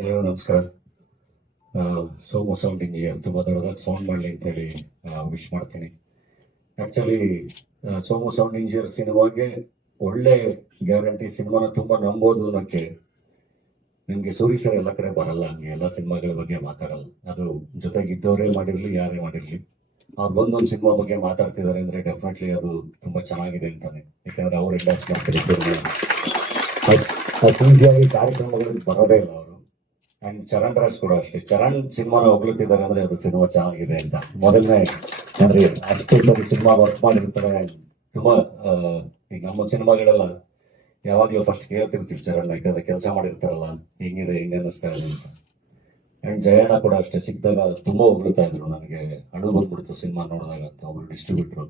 ಎಲ್ಲರಿಗೂ ನಮಸ್ಕಾರ. Somu sound engineer ತುಂಬ ದೊಡ್ಡದಾಗಿ ಸೌಂಡ್ ಮಾಡಲಿ ಅಂತೇಳಿ ವಿಶ್ ಮಾಡ್ತೀನಿ. ಆ್ಯಕ್ಚುಲಿ ಸೋಮು ಸೌಂಡ್ ಇಂಜಿನಿಯರ್ ಸಿನಿಮಾಗೆ ಒಳ್ಳೆ ಗ್ಯಾರಂಟಿ ಸಿನಿಮಾನ ತುಂಬ ನಂಬೋದು ಅನ್ನೋಕ್ಕೆ ನಿಮಗೆ ಸೂರಿ ಸರ್ ಎಲ್ಲ ಕಡೆ ಬರಲ್ಲ, ಹಂಗೆ ಎಲ್ಲ ಸಿನಿಮಾಗಳ ಬಗ್ಗೆ ಮಾತಾಡಲ್ಲ. ಅದು ಜೊತೆಗಿದ್ದವರೇ ಮಾಡಿರಲಿ, ಯಾರೇ ಮಾಡಿರಲಿ. ಅವ್ರು ಬಂದೊಂದು ಸಿನಿಮಾ ಬಗ್ಗೆ ಮಾತಾಡ್ತಿದ್ದಾರೆ ಅಂದ್ರೆ ಡೆಫಿನೆಟ್ಲಿ ಅದು ತುಂಬಾ ಚೆನ್ನಾಗಿದೆ ಅಂತಾನೆ. ಯಾಕಂದ್ರೆ ಅವ್ರು ಇಂಡಸ್ಟ್ರಿ ಮಾಡ್ತಾರೆ ಕಾರ್ಯಕ್ರಮಗಳಿಗೆ ಬರೋದೇ ಇಲ್ಲ ಅವರು. ಅಂಡ್ ಚರಣ್ ರಾಜ್ ಕೂಡ ಅಷ್ಟೇ. ಚರಣ್ ಸಿನಿಮಾನ ಹೊಗಳುತ್ತಿದ್ದಾರೆ ಅಂದ್ರೆ ಅದು ಸಿನಿಮಾ ಚೆನ್ನಾಗಿದೆ ಅಂತ. ಮೊದಲನೇ ಅಂದ್ರೆ ಅಷ್ಟೇ ಸರಿ ಸಿನಿಮಾ ವರ್ಕ್ ಮಾಡಿರ್ತಾರೆ. ತುಂಬಾ ಈಗ ನಮ್ಮ ಸಿನಿಮಾಗಳೆಲ್ಲ ಯಾವಾಗ್ಲೂ ಫಸ್ಟ್ ಕೇಳ್ತಿರ್ತೀವಿ ಚರಣ್ ಯಾಕಂದ್ರೆ ಕೆಲಸ ಮಾಡಿರ್ತಾರಲ್ಲ, ಹೆಂಗಿದೆ, ಹೆಂಗೆ ಅನ್ನಿಸ್ತಾ ಇದೆ ಅಂತ. ಅಂಡ್ ಜಯಣ್ಣ ಕೂಡ ಅಷ್ಟೇ, ಸಿಕ್ಕಿದಾಗ ತುಂಬಾ ಹೊಗಳ್ತಾ ಇದ್ರು ನನಗೆ. ಅಳು ಬಂದ್ಬಿಡ್ತು ಸಿನಿಮಾ ನೋಡಿದಾಗ ಅಂತ ಡಿಸ್ಟ್ರಿಬ್ಯೂಟ್ರು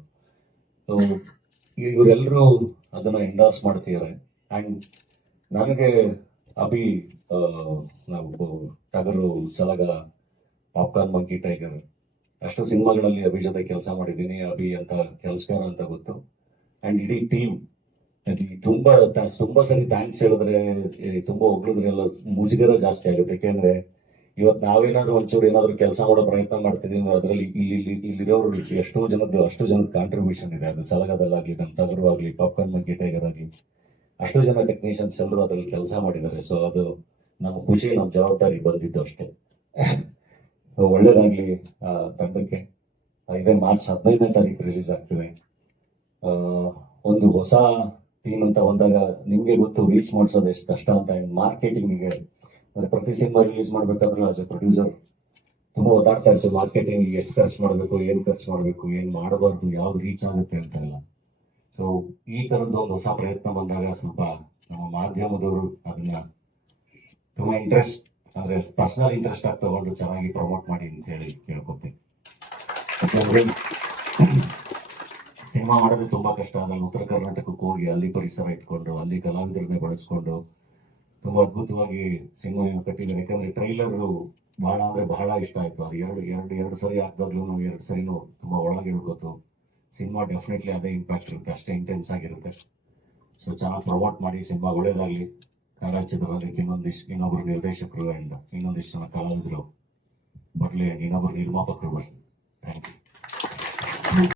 ಸೊ ಇವರೆಲ್ಲರೂ ಅದನ್ನ ಎಂಡೋರ್ಸ್ ಮಾಡ್ತಿದ್ದಾರೆ. ಅಂಡ್ ನನಗೆ ಅಭಿ ನಾವು ಟಗರು ಸಲಗ ಪಾಪ್ಕಾರ್ನ್ ಮಂಕಿ ಟೈಗರ್, ಅಷ್ಟು ಸಿನಿಮಾಗಳಲ್ಲಿ ಅಭಿ ಜೊತೆ ಕೆಲಸ ಮಾಡಿದ್ದೀನಿ, ಅಭಿ ಅಂತ, ಕೆಲಸಗಾರ ಅಂತ ಗೊತ್ತು. ಅಂಡ್ ಇಡೀ ಟೀಮ್ ತುಂಬಾ ತುಂಬಾ ಸರಿ ಥ್ಯಾಂಕ್ಸ್ ಹೇಳಿದ್ರೆ ತುಂಬಾ ಹೊಗಳಿದ್ರೆ ಎಲ್ಲ ಮುಜುಗರ ಜಾಸ್ತಿ ಆಗುತ್ತೆ. ಯಾಕೆಂದ್ರೆ ಇವತ್ತು ನಾವೇನಾದ್ರೂ ಒಂಚೂರು ಏನಾದ್ರು ಕೆಲಸ ಮಾಡೋ ಪ್ರಯತ್ನ ಮಾಡ್ತಿದೀವಿ ಅದರಲ್ಲಿ ಇಲ್ಲಿ ಇಲ್ಲಿ, ಇಲ್ಲಿರೋರು ಎಷ್ಟೋ ಜನದ ಅಷ್ಟು ಜನದ ಕಾಂಟ್ರಿಬ್ಯೂಷನ್ ಇದೆ. ಅದು ಸಲಗದಲ್ಲಾಗ್ಲಿ, ನಮ್ಮ ಟಗರು ಆಗ್ಲಿ, ಪಾಪ್ಕಾರ್ನ್ ಮಂಕಿ ಟೈಗರ್ ಆಗಲಿ. ಅಷ್ಟು ಜನ ಟೆಕ್ನಿಷಿಯನ್ಸ್ ಎಲ್ಲರೂ ಅದ್ರಲ್ಲಿ ಕೆಲಸ ಮಾಡಿದ್ದಾರೆ. ಸೊ ಅದು ನಮ್ಮ ಖುಷಿ ನಮ್ಮ ಜವಾಬ್ದಾರಿ ಬಂದಿದ್ದು ಅಷ್ಟೇ. ಒಳ್ಳೇದಾಗ್ಲಿ ತಂಡಕ್ಕೆ. ಇದೇ ಮಾರ್ಚ್ ಹದಿನೈದನೇ ತಾರೀಕು ರಿಲೀಸ್ ಆಗ್ತಿದೆ. ಒಂದು ಹೊಸ ಟೀಮ್ ಅಂತ ಬಂದಾಗ ನಿಮ್ಗೆ ಗೊತ್ತು ರೀಚ್ ಮಾಡಿಸೋದು ಎಷ್ಟು ಕಷ್ಟ ಅಂತ ಮಾರ್ಕೆಟಿಂಗಿಗೆ ಅಂದ್ರೆ ಪ್ರತಿ ಸಿನಿಮಾ ರಿಲೀಸ್ ಮಾಡ್ಬೇಕಾದ್ರೂ ಆಸ್ ಎ ಪ್ರೊಡ್ಯೂಸರ್ ತುಂಬಾ ಓದಾಡ್ತಾ ಇರ್ತೀವಿ. ಮಾರ್ಕೆಟಿಂಗ್ ಎಷ್ಟು ಖರ್ಚು ಮಾಡಬೇಕು, ಏನು ಖರ್ಚು ಮಾಡಬೇಕು, ಏನು ಮಾಡಬಾರ್ದು, ಯಾವ್ದು ರೀಚ್ ಆಗುತ್ತೆ ಅಂತ ಎಲ್ಲ ಸೊ ಈ ತರದ್ದು ಒಂದು ಹೊಸ ಪ್ರಯತ್ನ ಬಂದಾಗ ಸ್ವಲ್ಪ ನಮ್ಮ ಮಾಧ್ಯಮದವರು ಅದನ್ನ ತುಂಬಾ ಇಂಟ್ರೆಸ್ಟ್ ಅಂದ್ರೆ ಪರ್ಸನಲ್ ಇಂಟ್ರೆಸ್ಟ್ ಆಗಿ ತಗೊಂಡು ಚೆನ್ನಾಗಿ ಪ್ರಮೋಟ್ ಮಾಡಿ ಅಂತ ಹೇಳಿ ಕೇಳ್ಕೊತೀನಿ ಸಿನಿಮಾ ಮಾಡೋದು ತುಂಬಾ ಕಷ್ಟ. ಅದ್ರಲ್ಲಿ ಉತ್ತರ ಕರ್ನಾಟಕಕ್ಕೆ ಹೋಗಿ ಅಲ್ಲಿ ಪರಿಸರ ಇಟ್ಕೊಂಡು, ಅಲ್ಲಿ ಕಲಾವಿದರನ್ನೇ ಬಳಸ್ಕೊಂಡು ತುಂಬಾ ಅದ್ಭುತವಾಗಿ ಸಿನಿಮಾ ಕಟ್ಟಿದ್ದಾರೆ. ಯಾಕಂದ್ರೆ ಟ್ರೈಲರ್ ಬಹಳ ಅಂದ್ರೆ ಬಹಳ ಇಷ್ಟ ಆಯ್ತು. ಅದು ಎರಡು ಎರಡು ಎರಡು ಸರಿ ಹಾಕಿದಾಗ್ಲೂ ಎರಡು ಸರಿನೂ ತುಂಬಾ ಒಳಗೆ ಇಳ್ಕೊತು. ಸಿನಿಮಾ ಡೆಫಿನೆಟ್ಲಿ ಅದೇ ಇಂಪ್ಯಾಕ್ಟ್ ಇರುತ್ತೆ, ಅಷ್ಟೇ ಇಂಟೆನ್ಸ್ ಆಗಿರುತ್ತೆ. ಸೊ ಚೆನ್ನಾಗಿ ಪ್ರಮೋಟ್ ಮಾಡಿ, ಸಿನಿಮಾ ಒಳ್ಳೇದಾಗಲಿ. ಕನ್ನಡ ಇನ್ನೊಂದಿಷ್ಟು ಇನ್ನೊಬ್ರು ನಿರ್ದೇಶಕರು ಅಂಡ್ ಇನ್ನೊಂದಿಷ್ಟು ಜನ ಕಲಾವಿದರು ಬರಲಿ ಅಂಡ್ ಇನ್ನೊಬ್ರು ನಿರ್ಮಾಪಕರು ಬರಲಿ. Thank you